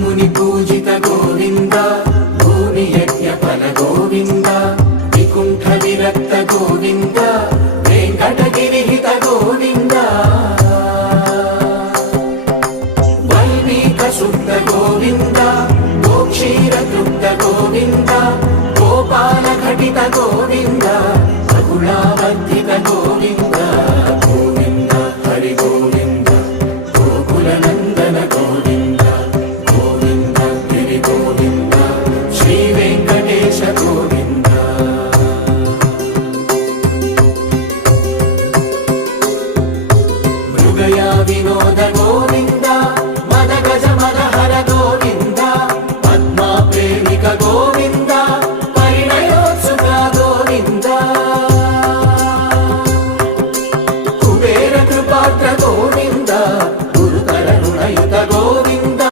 भृगुमुनि पूजित गोविन्द भूमि यज्ञ फल गोविन्द विकुण्ठ विरक्त गोविन्द वेङ्कटगिरिहित गोविन्द वल्मीक शुद्ध गोविन्द गोक्षीर तृप्त गोविन्द गोपाल घटित गोविन्द सगुणावर्धित गोविन्द